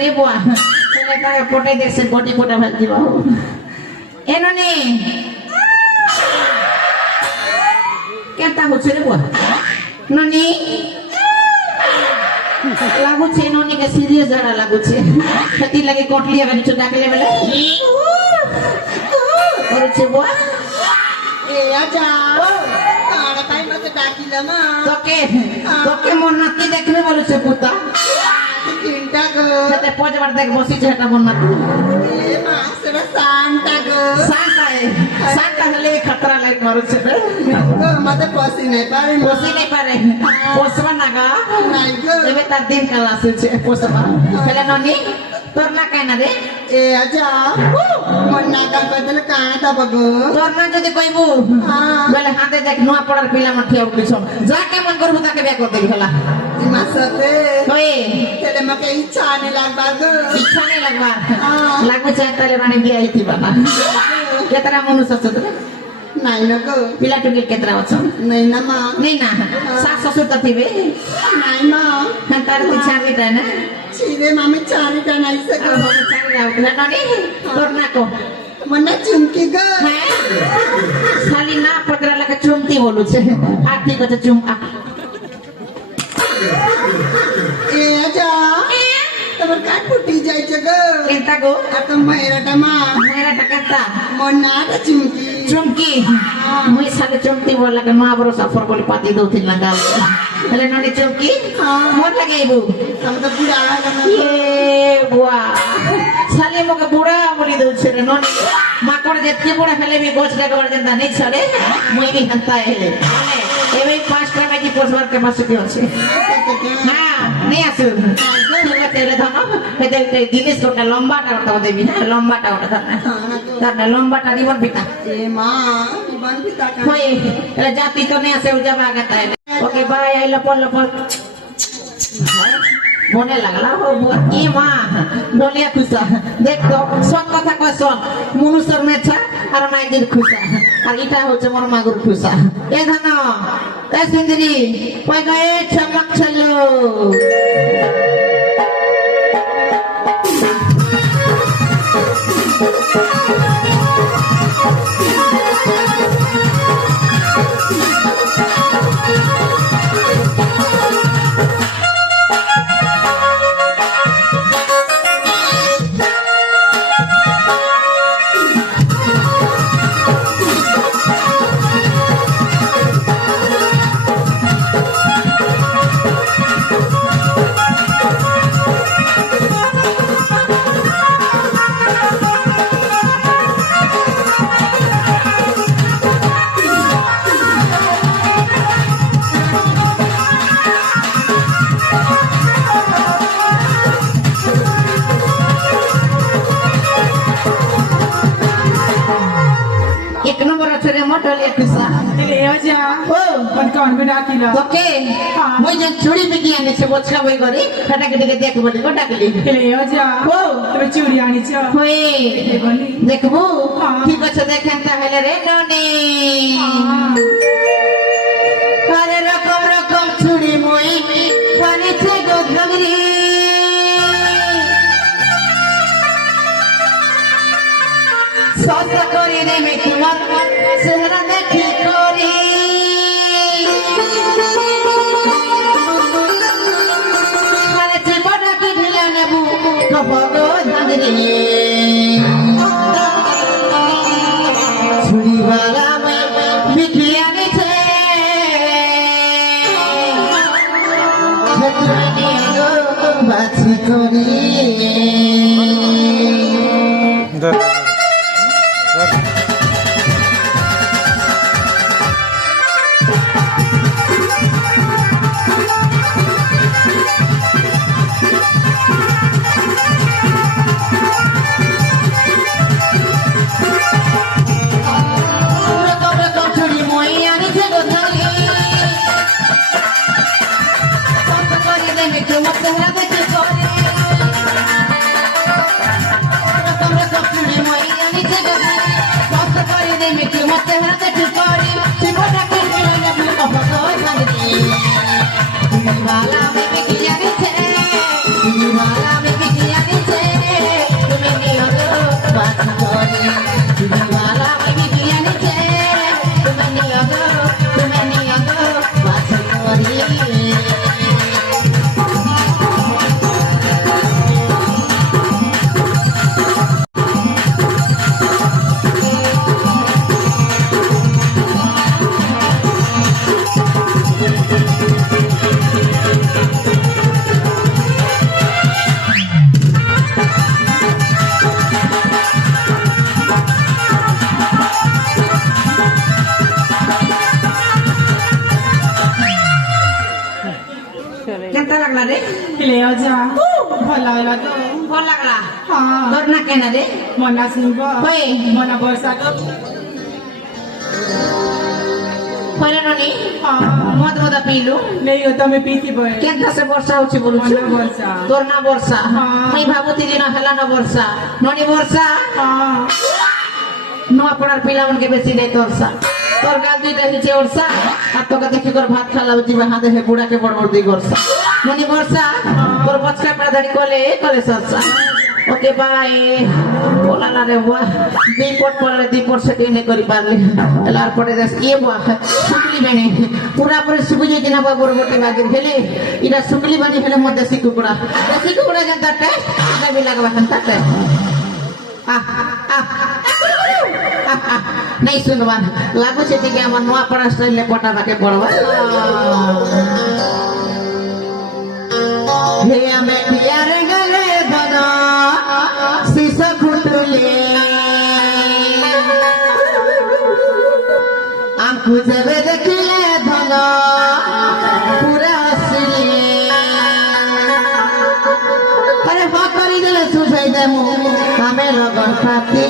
রে বুয়া ছেলেটাকে পটে দেশে বডি পটে ভাত দিব এননি কেনটা হচ্ছে রে বুয়া ননি লাগুছে ননিকে সিরিয়াস ঝাড়া লাগুছে সেটি লাগে কটলি আবার কিছু ডাকলে বেলা করছে বুয়া এ আজা কারা তাই মতে ডাকিলাম তোকে তোকে মন নাতি দেখলে বলেছে পুতা চিন্তা গো সাথে পজবার দেখ বসিছে এটা মন নাতি এ মা সেটা সান্তা গো সান্তা হলে খতরা লাগ মারছে রে মতে পসি নাই পারে পোষবা না গা নাই গো এবে তার দিন কাল আসছে পোষবা তাহলে ননি তোর না কেন রে এ আজা মন না কা কইলে কাঁটা বগো তোর না যদি কইবু বলে হাতে দেখ নোয়া পড়ার পিলা মাঠে উঠছ যা কেমন করবো তাকে বিয়ে করতে গেলা মাসাতে ওই তেলে মকে ইচ্ছা নেই লাগবা গো ইচ্ছা নেই লাগবা লাগবে চাই তাহলে মানে বিয়ে আইতিবা না কেতরা মনুষ্য আছে তোরে নাই না গো পিলা টুকি কেতরা অছ নাই না মা নেই না শাশ শ্বশুর তো থিবে নাই মা তার তুই ছাড়িটা না ছিরে মামি চারিটা নাই সে গো তোর না কো মনে চুমকি গো হ্যাঁ খালি না পটরা লাগে চুমতি বলুছে আর ঠিক আছে চুমকা এ আজা তোমার কাট ফুটি যাইছে গো কেনটা গো আর তো মায়েরাটা মা মেরাটা কেনটা মন নাটা চুমকি চুমকি মুই সালে চুমতি বল লাগে মা বড় সফর বলি পাতি দউতিল না গাল তাহলে ননি চুমকি মন লাগাইবু আমি তো বুড়া এ বুয়া সালে মকে বুড়া বলি দউছে রে ননি মা করে যেতে বুড়া ফেলে বি গোছ লাগা বর্জন দা নেই ছড়ে মুই বি হন্তা হেলে এবে 5টা বাজি পছবার কে মাসুতি আছে হ্যাঁ নেই আসু তেলে ধনো হেতে জিনিস ওটা লম্বাটা ওটা দেবি হ্যাঁ লম্বাটা ওটা ধরনা লম্বাটা দিবন পিতা এ মা জীবন পিতা কা হই এলা জাতি তো নেই আসে যাবা গাতা ওকে বাই আইলো পড়লো মনে লাগলা ও কি মা বলিয়া খুশা দেখ তো সব কথা কয় সব মনুষ্যর মেছা আর মাইদের খুশা আর এটা হচ্ছে মোর মাগুর খুশা এ ধন এ সুন্দরী কই গায়ে চমক চলো মই যে চুড়ি বিকি আনিছে বছরা বই করে সেটাকে দেখে দেখ বলি গো ডাকলি তুমি চুরি আনিছ হই দেখবো ঠিক আছে দেখেন তাহলে রে ননি আরে রকম রকম চুড়ি মই আনিছে গো ঘগরি সস্তা করে নেবে তোমার চেহারা দেখি করি Hãy subscribe cho kênh Ghiền Mì Gõ để không bỏ lỡ những video hấp dẫn তোমরা সবসময় মই আনিছে গজারি কষ্ট করে দে মিঠু মতে হাতে টুকরি জীবনটা করবে না ভুল কত জানি তুমি বালা আমি কি জানিছে তুমি বালা আমি কি জানিছে তুমি নিও বাস করি তুমি বালা আমি কি জানিছে তুমি নিও বাস করি কেমন লাগলা রে ले आजा भला होला तो ভাল লাগলা हाँ তোর না কেন রে मना सुनबो होय मना वर्षा को পরে ননি हाँ মদ মদ পিলু नहीं हो तो मैं पीती बोल কেন সে বর্ষা হচ্ছে বলুছি মনা বর্ষা। তোর না বর্ষা হ্যাঁ। মই ভাবুতি দিন হেলা না বর্ষা ননি বর্ষা हाँ নোয়া পড়ার পিলামনকে বেশি দেয় তোরসা তোর গাল দুইটা হিচে ওরসা আর তোকে দেখি তোর ভাত খালা উচিবে হাতে হে বুড়াকে বড় বড় দুই বর্ষা ননি বর্ষা তোর বচকা পড়া ধরি কলে কলে সরসা ওকে বাই বলা না রে বুয়া বিপদ পড়লে বিপদ সেটি নে করি পারলি এলার পরে দেশ ইয়ে বুয়া শুকলি বেনে পুরা পরে শুকুজি কিনা বুয়া বড় বড় বাগির হেলে ইটা শুকলি বাজি হেলে মধ্যে দেশি কুকুড়া যেন তাতে দাবি লাগবা খান তাতে নাই শুনবান লাগু সেদিকে আমার নোয়া পড়া স্টাইলে পটা তাকে পড়বা হে আমি পিয়ারে গলে ধন শিশ খুটুলে আঙ্কু যাবে দেখিলে ধন পুরা আসিলে আরে হা করি দেলে সুঝাই দেমু আমি লগন খাতি